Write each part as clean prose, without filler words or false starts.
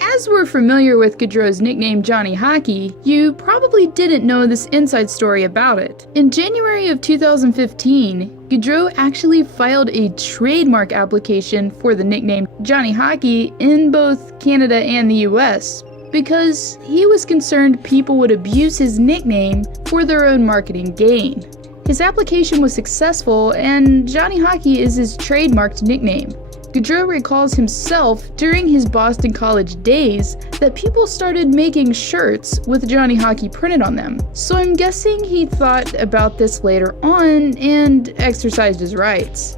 As we're familiar with Gaudreau's nickname Johnny Hockey, you probably didn't know this inside story about it. In January of 2015, Gaudreau actually filed a trademark application for the nickname Johnny Hockey in both Canada and the US because he was concerned people would abuse his nickname for their own marketing gain. His application was successful, and Johnny Hockey is his trademarked nickname. Gaudreau recalls himself during his Boston College days that people started making shirts with Johnny Hockey printed on them. So I'm guessing he thought about this later on and exercised his rights.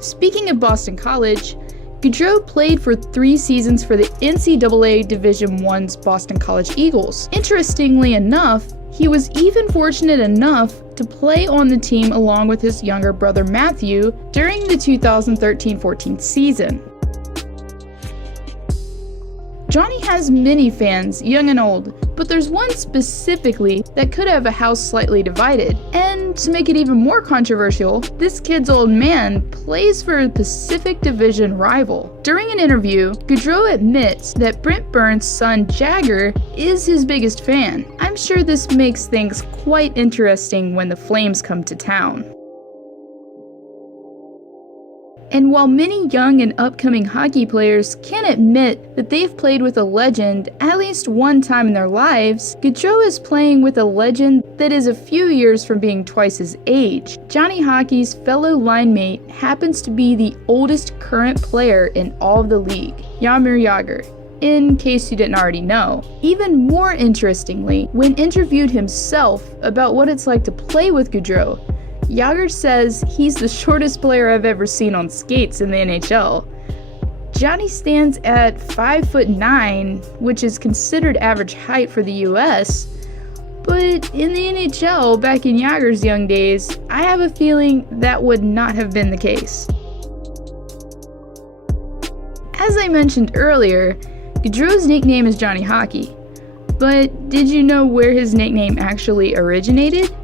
Speaking of Boston College, Gaudreau played for 3 seasons for the NCAA Division I's Boston College Eagles. Interestingly enough, he was even fortunate enough to play on the team along with his younger brother Matthew during the 2013-14 season. Johnny has many fans, young and old, but there's one specifically that could have a house slightly divided. And to make it even more controversial, this kid's old man plays for a Pacific Division rival. During an interview, Gaudreau admits that Brent Burns' son Jagger is his biggest fan. I'm sure this makes things quite interesting when the Flames come to town. And while many young and upcoming hockey players can admit that they've played with a legend at least one time in their lives, Gaudreau is playing with a legend that is a few years from being twice his age. Johnny Hockey's fellow line mate happens to be the oldest current player in all of the league, Jaromir Jagr, in case you didn't already know. Even more interestingly, when interviewed himself about what it's like to play with Gaudreau, Jagr says he's the shortest player I've ever seen on skates in the NHL. Johnny stands at 5'9", which is considered average height for the US, but in the NHL back in Jagr's young days, I have a feeling that would not have been the case. As I mentioned earlier, Gaudreau's nickname is Johnny Hockey, but did you know where his nickname actually originated?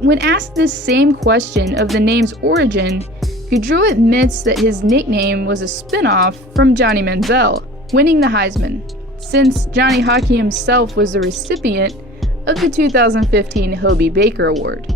When asked this same question of the name's origin, Gaudreau admits that his nickname was a spin-off from Johnny Manziel, winning the Heisman, since Johnny Hockey himself was the recipient of the 2015 Hobey Baker Award.